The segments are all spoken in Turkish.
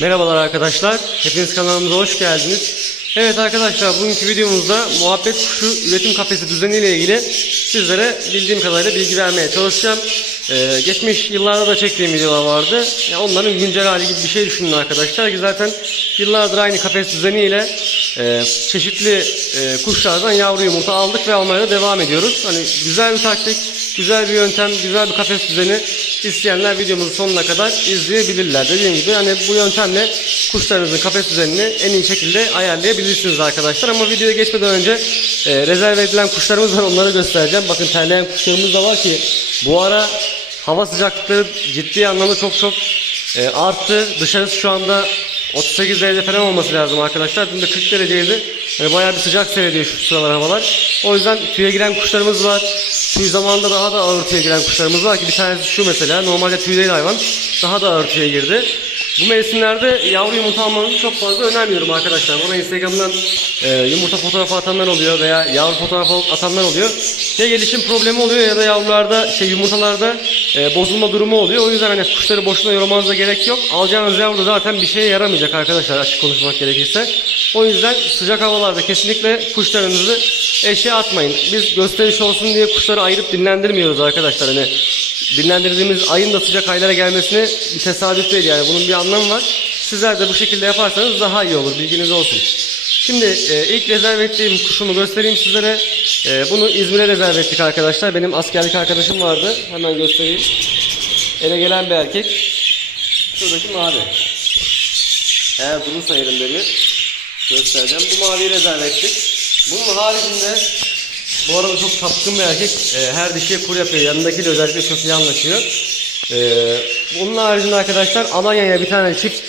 Merhabalar arkadaşlar. Hepiniz kanalımıza hoş geldiniz. Evet arkadaşlar bugünkü videomuzda muhabbet kuşu üretim kafesi düzeniyle ilgili sizlere bildiğim kadarıyla bilgi vermeye çalışacağım. Ee, geçmiş yıllarda da çektiğim videolar vardı. Ya onların güncel hali gibi bir şey düşünün arkadaşlar ki zaten yıllardır aynı kafes düzeniyle e, çeşitli e, kuşlardan yavru yumurta aldık ve almaya da devam ediyoruz. Hani güzel bir taktik, güzel bir yöntem, güzel bir kafes düzeni isteyenler videomuzun sonuna kadar izleyebilirler. Dediğim gibi hani bu yöntemle kuşlarınızın kafes düzenini en iyi şekilde ayarlayabilirsiniz arkadaşlar. Ama videoya geçmeden önce e, rezerve edilen kuşlarımız var onları göstereceğim. Bakın terleyen kuşlarımız da var ki bu ara hava sıcaklıkları ciddi anlamda çok çok e, arttı. Dışarısı şu anda 38 derece falan olması lazım arkadaşlar. Dün de 40 dereceydi. Yani bayağı bir sıcak seyrediyor şu sıralar havalar. O yüzden tüye giren kuşlarımız var. Tüy zamanında daha da ağır giren kuşlarımız var ki bir tanesi şu mesela. Normalde tüy değil hayvan. Daha da ağır girdi. Bu mevsimlerde yavru yumurta almanızı çok fazla önermiyorum arkadaşlar. Bana Instagram'dan e, yumurta fotoğrafı atanlar oluyor veya yavru fotoğrafı atanlar oluyor. Ya gelişim problemi oluyor ya da yavrularda şey yumurtalarda e, bozulma durumu oluyor. O yüzden hani kuşları boşuna yormanıza gerek yok. Alacağınız yavru zaten bir şeye yaramayacak arkadaşlar açık konuşmak gerekirse. O yüzden sıcak havalarda kesinlikle kuşlarınızı eşe atmayın. Biz gösteriş olsun diye kuşları ayırıp dinlendirmiyoruz arkadaşlar. Hani dinlendirdiğimiz ayın da sıcak aylara gelmesini bir tesadüf değil yani bunun bir anlamı var. Sizler de bu şekilde yaparsanız daha iyi olur bilginiz olsun. Şimdi e, ilk rezerve ettiğim kuşumu göstereyim sizlere. E, bunu İzmir'e rezerve ettik arkadaşlar. Benim askerlik arkadaşım vardı. Hemen göstereyim. Ele gelen bir erkek. Şuradaki mavi. Eğer durursa elimde bir göstereceğim. Bu maviyi rezerve ettik. Bunun haricinde bu arada çok tapkın bir erkek. E, her dişiye kur yapıyor. Yanındakiyle özellikle çok iyi anlaşıyor. E, bunun haricinde arkadaşlar Alanya'ya bir tane çift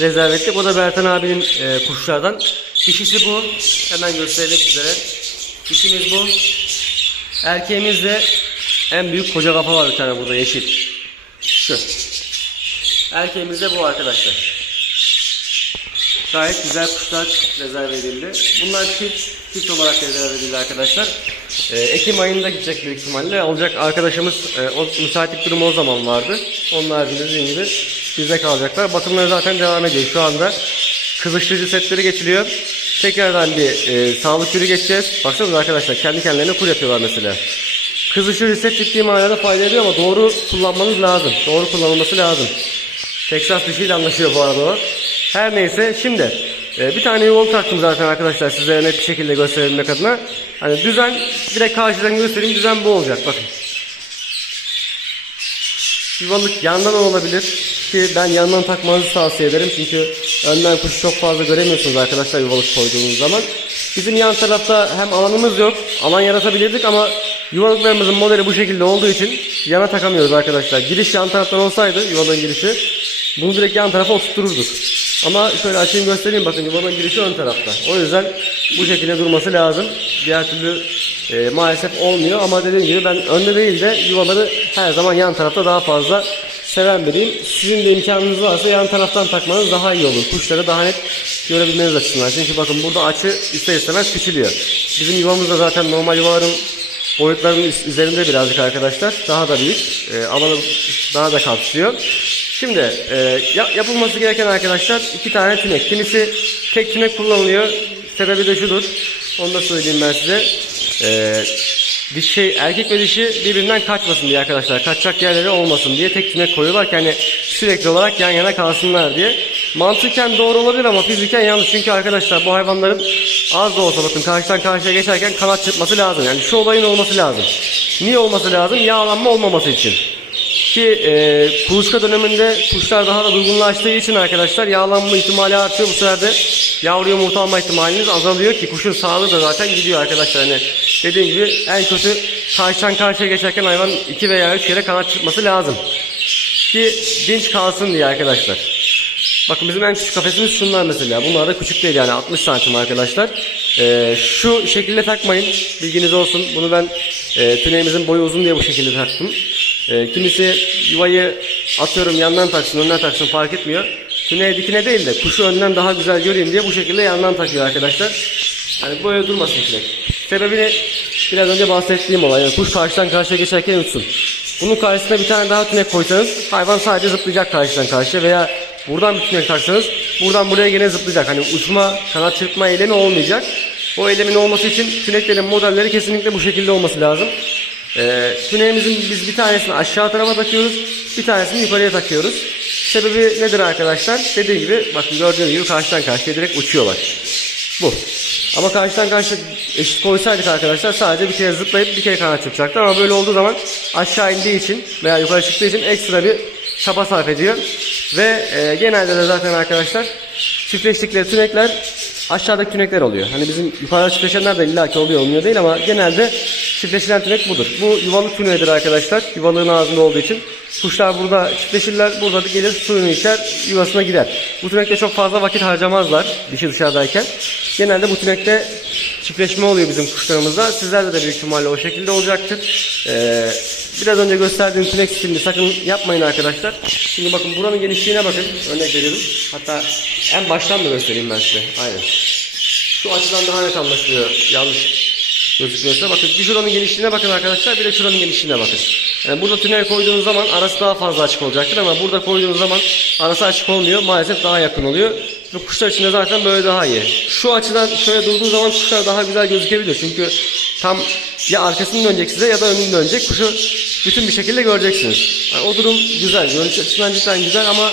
rezerve ettik. O da Bertan abinin e, kuşlardan. Dişisi bu. Hemen gösterelim sizlere. Dişimiz bu. Erkeğimiz de en büyük koca kafa var bir tane burada yeşil. Şu. Erkeğimiz de bu arkadaşlar. Gayet güzel kuşlar rezerve edildi. Bunlar çift, çift olarak rezerve edildi arkadaşlar. Ee, Ekim ayında gidecek büyük ihtimalle. Olacak arkadaşımız, e, o müsaitlik durumu o zaman vardı. Onun haricinde dediğim gibi bizde kalacaklar. Bakımları zaten devam ediyor. Şu anda kızıştırıcı setleri geçiliyor. Tekrardan bir e, sağlık yürü geçeceğiz. Baksanıza arkadaşlar kendi kendilerine kur yapıyorlar mesela. Kızıştırıcı set ciddi manada fayda ediyor ama doğru kullanmanız lazım. Doğru kullanılması lazım. Texas dişiyle anlaşıyor bu arada o. Her neyse şimdi e, bir tane yol taktım zaten arkadaşlar sizlere net bir şekilde gösterebilmek adına. Hani düzen direkt karşıdan göstereyim düzen bu olacak bakın. Yuvalık yandan olabilir ki ben yandan takmanızı tavsiye ederim çünkü önden kuşu çok fazla göremiyorsunuz arkadaşlar yuvalık koyduğunuz zaman. Bizim yan tarafta hem alanımız yok alan yaratabilirdik ama yuvalıklarımızın modeli bu şekilde olduğu için yana takamıyoruz arkadaşlar. Giriş yan taraftan olsaydı yuvalığın girişi bunu direkt yan tarafa oturturduk. Ama şöyle açayım göstereyim bakın yuvanın girişi ön tarafta. O yüzden bu şekilde durması lazım. Diğer türlü e, maalesef olmuyor ama dediğim gibi ben önde değil de yuvaları her zaman yan tarafta daha fazla seven biriyim. Sizin de imkanınız varsa yan taraftan takmanız daha iyi olur. Kuşları daha net görebilmeniz açısından. Çünkü bakın burada açı ister istemez küçülüyor. Bizim yuvamız da zaten normal yuvaların boyutlarının üzerinde birazcık arkadaşlar. Daha da büyük. E, alanı daha da kapsıyor. Şimdi e, yap- yapılması gereken arkadaşlar iki tane tünek. Kimisi tek tünek kullanılıyor. Sebebi de şudur. Onu da söyleyeyim ben size. E, dişi, erkek ve dişi birbirinden kaçmasın diye arkadaşlar. Kaçacak yerleri olmasın diye tek tünek koyuyorlar ki hani sürekli olarak yan yana kalsınlar diye. Mantıken doğru olabilir ama fiziken yanlış. Çünkü arkadaşlar bu hayvanların az da olsa bakın karşıdan karşıya geçerken kanat çırpması lazım. Yani şu olayın olması lazım. Niye olması lazım? Yağlanma olmaması için. Ki e, kuluçka döneminde kuşlar daha da durgunlaştığı için arkadaşlar yağlanma ihtimali artıyor. Bu sefer de yavru yumurta alma ihtimaliniz azalıyor ki kuşun sağlığı da zaten gidiyor arkadaşlar. Hani dediğim gibi en kötü karşıdan karşıya geçerken hayvan iki veya üç kere kanat çırpması lazım. Ki dinç kalsın diye arkadaşlar. Bakın bizim en küçük kafesimiz şunlar mesela. Bunlar da küçük değil yani 60 santim arkadaşlar. Ee, şu şekilde takmayın. Bilginiz olsun. Bunu ben e, tüneğimizin boyu uzun diye bu şekilde taktım. E, kimisi yuvayı atıyorum yandan taksın, önden taksın fark etmiyor. Tüneği dikine değil de kuşu önden daha güzel göreyim diye bu şekilde yandan takıyor arkadaşlar. Yani böyle durmasın tünek. Sebebini biraz önce bahsettiğim olay. Yani kuş karşıdan karşıya geçerken uçsun. Bunun karşısına bir tane daha tünek koysanız hayvan sadece zıplayacak karşıdan karşıya veya buradan bir tünek taksanız buradan buraya gene zıplayacak. Hani uçma, kanat çırpma eylemi olmayacak. O eylemin olması için tüneklerin modelleri kesinlikle bu şekilde olması lazım. Tüneğimizin biz bir tanesini aşağı tarafa takıyoruz. Bir tanesini yukarıya takıyoruz. Sebebi nedir arkadaşlar? Dediğim gibi bakın gördüğünüz gibi karşıdan karşıya direkt uçuyorlar. Bu. Ama karşıdan karşıya eşit koysaydık arkadaşlar sadece bir kere zıplayıp bir kere kanat çıkacaktı. Ama böyle olduğu zaman aşağı indiği için veya yukarı çıktığı için ekstra bir çaba sarf ediyor. Ve e, genelde de zaten arkadaşlar çiftleştikleri tünekler aşağıdaki tünekler oluyor. Hani bizim yukarıda çiftleşenler de illaki oluyor olmuyor değil ama genelde çiftleşilen tünek budur. Bu yuvalık tüneğidir arkadaşlar. Yuvalığın ağzında olduğu için. Kuşlar burada çiftleşirler. Burada da gelir suyunu içer yuvasına gider. Bu tünekte çok fazla vakit harcamazlar dişi dışarıdayken. Genelde bu tünekte çiftleşme oluyor bizim kuşlarımızda. Sizlerde de büyük ihtimalle o şekilde olacaktır. Ee, biraz önce gösterdiğim tünek stilini sakın yapmayın arkadaşlar. Şimdi bakın buranın genişliğine bakın. Örnek veriyorum. Hatta en baştan da göstereyim ben size. Aynen. Şu açıdan daha net anlaşılıyor. Yanlış gözükmüyorsa. Bakın bir şuranın genişliğine bakın arkadaşlar. Bir de şuranın genişliğine bakın. Yani burada tünel koyduğunuz zaman arası daha fazla açık olacaktır ama burada koyduğunuz zaman arası açık olmuyor. Maalesef daha yakın oluyor. Ve kuşlar için de zaten böyle daha iyi. Şu açıdan şöyle durduğu zaman kuşlar daha güzel gözükebilir. Çünkü tam ya arkasını dönecek size ya da önünü dönecek. Kuşu bütün bir şekilde göreceksiniz. Yani o durum güzel. Görünüş açısından cidden güzel ama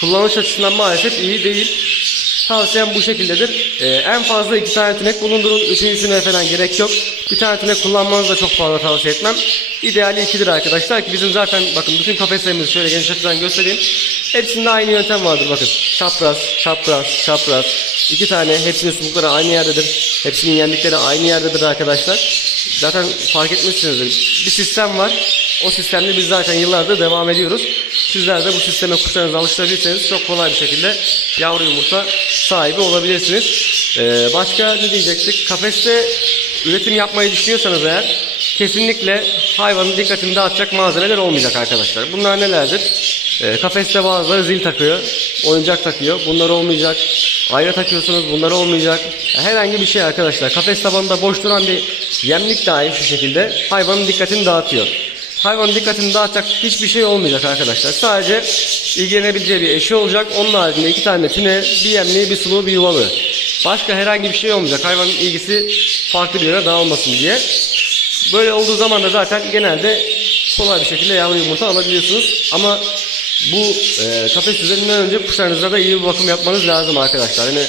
kullanış açısından maalesef iyi değil. Tavsiyem bu şekildedir. Ee, en fazla iki tane tünek bulundurun. Üçüncüsüne falan gerek yok. Bir tane tünek kullanmanızı da çok fazla tavsiye etmem. İdeali ikidir arkadaşlar. Ki bizim zaten bakın bütün kafeslerimizi şöyle geniş açıdan göstereyim. Hepsinde aynı yöntem vardır bakın. Çapraz, çapraz, çapraz. İki tane hepsinin sumukları aynı yerdedir. Hepsinin yemlikleri aynı yerdedir arkadaşlar. Zaten fark etmişsinizdir. Bir sistem var. O sistemde biz zaten yıllardır devam ediyoruz. Sizler de bu sisteme kuşlarınızı alıştırabilirseniz çok kolay bir şekilde yavru yumurta sahibi olabilirsiniz. Ee, başka ne diyecektik? Kafeste üretim yapmayı düşünüyorsanız eğer kesinlikle hayvanın dikkatini dağıtacak malzemeler olmayacak arkadaşlar. Bunlar nelerdir? Ee, kafeste bazıları zil takıyor, oyuncak takıyor. Bunlar olmayacak. Ayna takıyorsunuz bunlar olmayacak. Herhangi bir şey arkadaşlar. Kafes tabanında boş duran bir yemlik dahi şu şekilde hayvanın dikkatini dağıtıyor. Hayvanın dikkatini dağıtacak hiçbir şey olmayacak arkadaşlar. Sadece ilgilenebileceği bir eşi olacak. Onun haricinde iki tane tüne, bir yemliği, bir suluğu, bir yuvalı. Başka herhangi bir şey olmayacak. Hayvanın ilgisi farklı bir yere dağılmasın diye. Böyle olduğu zaman da zaten genelde kolay bir şekilde yavru yumurta alabiliyorsunuz. Ama bu e, kafes düzeninden önce kuşlarınıza da iyi bir bakım yapmanız lazım arkadaşlar. Yani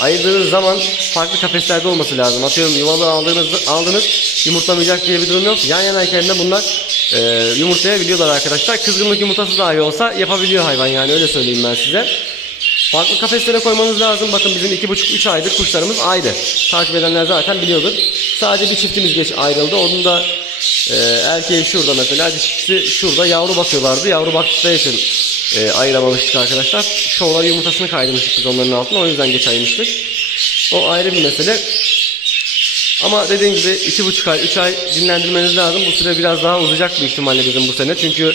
ayırdığınız zaman farklı kafeslerde olması lazım. Atıyorum yuvalı aldığınız, aldınız yumurtlamayacak diye bir durum yok. Yan yanayken de bunlar e, yumurtlayabiliyorlar arkadaşlar. Kızgınlık yumurtası dahi olsa yapabiliyor hayvan yani öyle söyleyeyim ben size. Farklı kafeslere koymanız lazım. Bakın bizim iki buçuk üç aydır kuşlarımız ayrı. Takip edenler zaten biliyordur. Sadece bir çiftimiz geç ayrıldı. Onun da e, erkeği şurada mesela, dişisi şurada yavru bakıyorlardı. Yavru baktıkları için e, ayıramamıştık arkadaşlar. Şovlar yumurtasını kaydırmıştık biz onların altına. O yüzden geç ayırmıştık. O ayrı bir mesele. Ama dediğim gibi iki buçuk ay, üç ay dinlendirmeniz lazım. Bu süre biraz daha uzayacak büyük ihtimalle bizim bu sene. Çünkü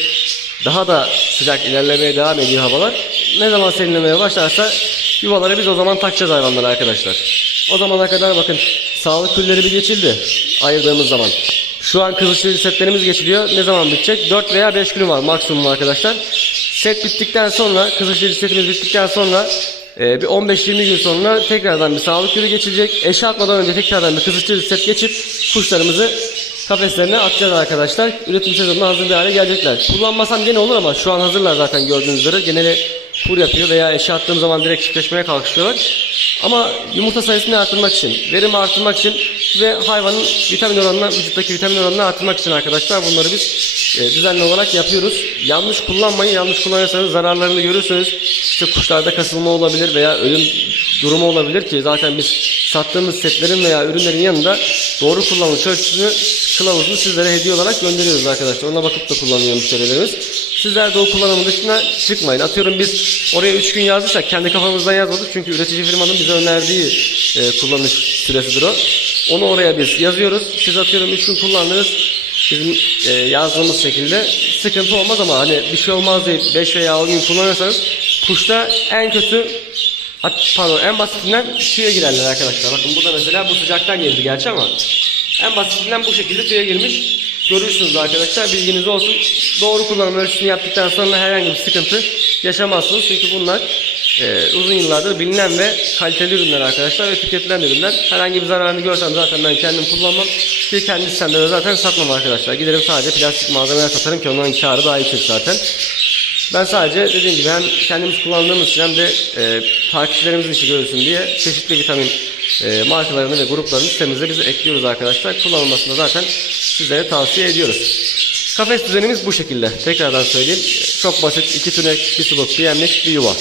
daha da sıcak ilerlemeye devam ediyor havalar. Ne zaman serinlemeye başlarsa yuvaları biz o zaman takacağız hayvanlara arkadaşlar. O zamana kadar bakın sağlık türleri bir geçildi ayırdığımız zaman. Şu an kızıştırıcı setlerimiz geçiliyor. Ne zaman bitecek? 4 veya 5 günü var maksimum arkadaşlar. Set bittikten sonra, kızıştırıcı setimiz bittikten sonra e, bir 15-20 gün sonra tekrardan bir sağlık türü geçilecek. Eşe atmadan önce tekrardan bir kızıştırıcı set geçip kuşlarımızı kafeslerine atacağız arkadaşlar. Üretim sezonuna hazır bir hale gelecekler. Kullanmasam gene olur ama şu an hazırlar zaten gördüğünüz üzere. Geneli kur yapıyor veya eşe attığım zaman direkt çiftleşmeye kalkışıyorlar. Ama yumurta sayısını arttırmak için, verimi arttırmak için ve hayvanın vitamin oranını, vücuttaki vitamin oranını arttırmak için arkadaşlar bunları biz e, düzenli olarak yapıyoruz. Yanlış kullanmayın, yanlış kullanırsanız zararlarını görürseniz işte kuşlarda kasılma olabilir veya ölüm durumu olabilir ki zaten biz sattığımız setlerin veya ürünlerin yanında doğru kullanış ölçüsünü kılavuzunu sizlere hediye olarak gönderiyoruz arkadaşlar. Ona bakıp da kullanıyor müşterilerimiz. Sizler de o kullanımın dışına çıkmayın. Atıyorum biz oraya 3 gün yazdıysak kendi kafamızdan yazmadık. Çünkü üretici firmanın bize önerdiği e, kullanış süresidir o. Onu oraya biz yazıyoruz. Siz atıyorum 3 gün kullandınız. Bizim e, yazdığımız şekilde sıkıntı olmaz ama hani bir şey olmaz deyip 5 veya 10 gün kullanırsanız kuşta en kötü pardon en basitinden tüye girerler arkadaşlar. Bakın burada mesela bu sıcaktan girdi gerçi ama en basitinden bu şekilde tüye girmiş. görürsünüz arkadaşlar. Bilginiz olsun. Doğru kullanım ölçüsünü yaptıktan sonra herhangi bir sıkıntı yaşamazsınız. Çünkü bunlar e, uzun yıllardır bilinen ve kaliteli ürünler arkadaşlar ve tüketilen ürünler. Herhangi bir zararını görsem zaten ben kendim kullanmam. Ki kendi sistemde de zaten satmam arkadaşlar. Giderim sadece plastik malzemeler satarım ki onların karı daha yüksek zaten. Ben sadece dediğim gibi hem kendimiz kullandığımız için hem de e, takipçilerimizin işi görülsün diye çeşitli vitamin e, markalarını ve gruplarını sitemizde biz ekliyoruz arkadaşlar. Kullanılmasını zaten sizlere tavsiye ediyoruz. Kafes düzenimiz bu şekilde. Tekrardan söyleyeyim. Çok basit. iki tünek, bir suluk, bir yemlik, bir yuva.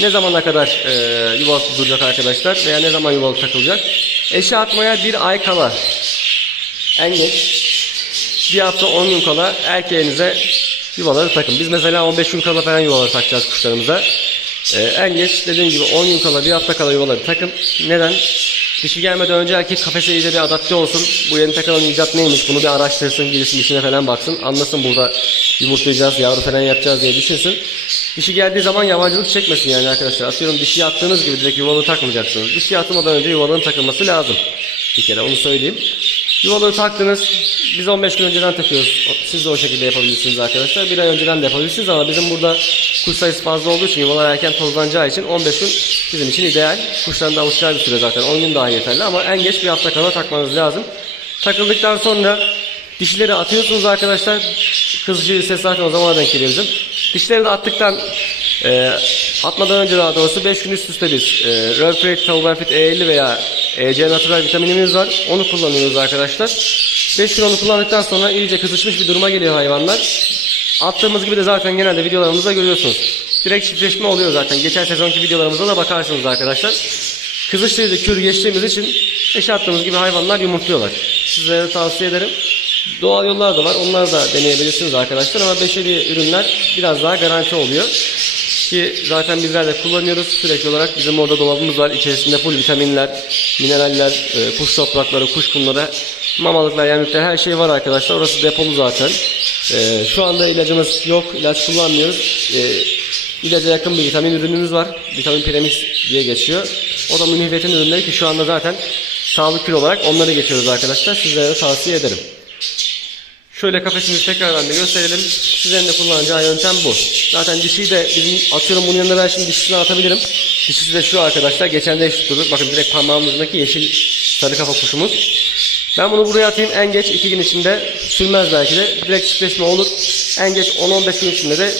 Ne zamana kadar e, yuva duracak arkadaşlar veya ne zaman yuvalık takılacak? Eşe atmaya bir ay kala. En geç bir hafta 10 gün kala erkeğinize yuvaları takın. Biz mesela 15 gün kala falan yuvaları takacağız kuşlarımıza. Ee, en geç dediğim gibi 10 gün kala bir hafta kala yuvaları takın. Neden? Dişi gelmeden önce erkek kafese iyice bir adapte olsun. Bu yeni takılan icat neymiş bunu bir araştırsın, girsin içine falan baksın. Anlasın burada yumurtlayacağız, yavru falan yapacağız diye düşünsün. Dişi geldiği zaman yabancılık çekmesin yani arkadaşlar. Atıyorum dişi attığınız gibi direkt yuvalığı takmayacaksınız. Dişi atmadan önce yuvalığın takılması lazım. Bir kere onu söyleyeyim. Yuvalığı taktınız. Biz 15 gün önceden takıyoruz. Siz de o şekilde yapabilirsiniz arkadaşlar. Bir ay önceden de yapabilirsiniz ama bizim burada kuş sayısı fazla olduğu için yuvalar erken tozlanacağı için 15 gün bizim için ideal. Kuşların da alışacağı bir süre zaten. 10 gün daha yeterli ama en geç bir hafta kala takmanız lazım. Takıldıktan sonra dişileri atıyorsunuz arkadaşlar. Kızıcı ses zaten o zaman denk geliyor bizim. Dişleri de attıktan e, atmadan önce daha doğrusu 5 gün üst üste biz e, Rörfrek, Taubenfit E50 veya EC Natural vitaminimiz var. Onu kullanıyoruz arkadaşlar. 5 gün onu kullandıktan sonra iyice kızışmış bir duruma geliyor hayvanlar. Attığımız gibi de zaten genelde videolarımızda görüyorsunuz. Direkt çiftleşme oluyor zaten. Geçen sezonki videolarımızda da bakarsınız arkadaşlar. Kızıştırıcı kür geçtiğimiz için eşe attığımız gibi hayvanlar yumurtluyorlar. Sizlere tavsiye ederim. Doğal yollar da var. Onları da deneyebilirsiniz arkadaşlar ama beşeri ürünler biraz daha garanti oluyor. Ki zaten bizler de kullanıyoruz sürekli olarak. Bizim orada dolabımız var. İçerisinde full vitaminler, mineraller, e, kuş toprakları, kuş kumları, mamalıklar, yemlikler her şey var arkadaşlar. Orası depolu zaten. E, şu anda ilacımız yok. ilaç kullanmıyoruz. E, ilaca yakın bir vitamin ürünümüz var. Vitamin premix diye geçiyor. O da münifetin ürünleri ki şu anda zaten sağlık kilo olarak onları geçiyoruz arkadaşlar. Sizlere tavsiye ederim. Şöyle kafesimizi tekrardan da gösterelim. Sizlerin de kullanacağı yöntem bu. Zaten dişiyi de bizim atıyorum bunun yanına ben şimdi dişisini atabilirim. Dişisi de şu arkadaşlar. Geçen de eş tutturdu. Bakın direkt parmağımın ucundaki yeşil sarı kafa kuşumuz. Ben bunu buraya atayım. En geç 2 gün içinde sürmez belki de. Direkt çiftleşme olur. En geç 10-15 gün içinde de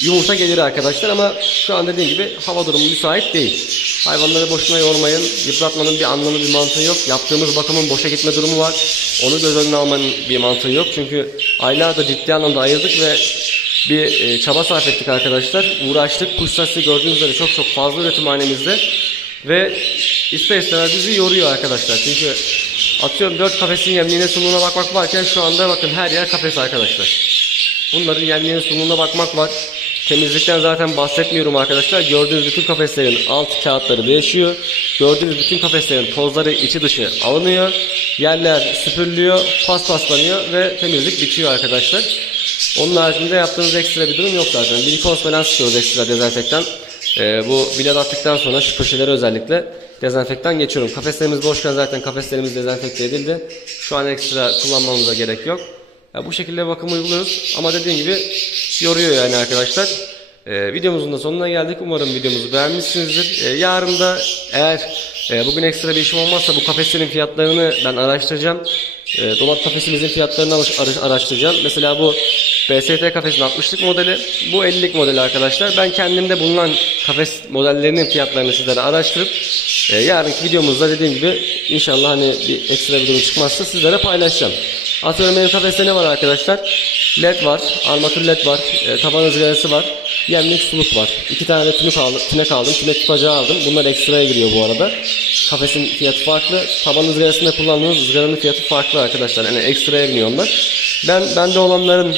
yumurta gelir arkadaşlar ama şu an dediğim gibi hava durumu müsait değil. Hayvanları boşuna yormayın. Yıpratmanın bir anlamı bir mantığı yok. Yaptığımız bakımın boşa gitme durumu var. Onu göz önüne almanın bir mantığı yok. Çünkü aylardır ciddi anlamda ayırdık ve bir e, çaba sarf ettik arkadaşlar. Uğraştık. Kuş sayısı gördüğünüz üzere çok çok fazla üretimhanemizde. Ve ister istemez bizi yoruyor arkadaşlar. Çünkü atıyorum 4 kafesin yemliğine sunumuna bakmak varken şu anda bakın her yer kafes arkadaşlar. Bunların yemliğine sunumuna bakmak var. Temizlikten zaten bahsetmiyorum arkadaşlar. Gördüğünüz bütün kafeslerin alt kağıtları değişiyor. Gördüğünüz bütün kafeslerin tozları içi dışı alınıyor. Yerler süpürülüyor, paspaslanıyor ve temizlik bitiyor arkadaşlar. Onun haricinde yaptığınız ekstra bir durum yok zaten. Bilikons falan sıkıyoruz ekstra dezenfektan. Ee, bu bilad attıktan sonra şu köşeleri özellikle dezenfektan geçiyorum. Kafeslerimiz boşken zaten kafeslerimiz dezenfekte edildi. Şu an ekstra kullanmamıza gerek yok. Ya bu şekilde bakım uyguluyoruz ama dediğim gibi yoruyor yani arkadaşlar. Ee, videomuzun da sonuna geldik. Umarım videomuzu beğenmişsinizdir. Ee, yarın da eğer e, bugün ekstra bir işim olmazsa bu kafeslerin fiyatlarını ben araştıracağım. E, dolap kafesimizin fiyatlarını araş- araş- araştıracağım. Mesela bu BST kafesinin 60'lık modeli. Bu 50'lik modeli arkadaşlar. Ben kendimde bulunan kafes modellerinin fiyatlarını sizlere araştırıp e, yarınki videomuzda dediğim gibi inşallah hani bir ekstra bir durum çıkmazsa sizlere paylaşacağım. Atıyorum benim kafeste ne var arkadaşlar? LED var, armatür LED var, e, taban ızgarası var, yemlik suluk var. İki tane de tünek aldım, tünek aldım, tünek tutacağı aldım. Bunlar ekstraya giriyor bu arada. Kafesin fiyatı farklı. Taban ızgarasında kullandığınız ızgaranın fiyatı farklı arkadaşlar. Yani ekstraya biniyor onlar. Ben bende olanların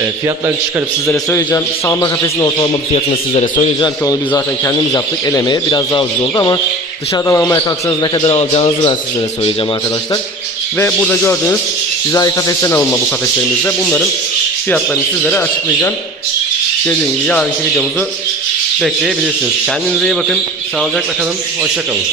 e, fiyatlarını çıkarıp sizlere söyleyeceğim. Salma kafesinin ortalama fiyatını sizlere söyleyeceğim ki onu biz zaten kendimiz yaptık. El emeği biraz daha ucuz oldu ama dışarıdan almaya kalksanız ne kadar alacağınızı ben sizlere söyleyeceğim arkadaşlar. Ve burada gördüğünüz Cizai kafesten alınma bu kafeslerimizde. Bunların fiyatlarını sizlere açıklayacağım. Dediğim gibi yarınki videomuzu bekleyebilirsiniz. Kendinize iyi bakın. Sağlıcakla kalın. Hoşça kalın.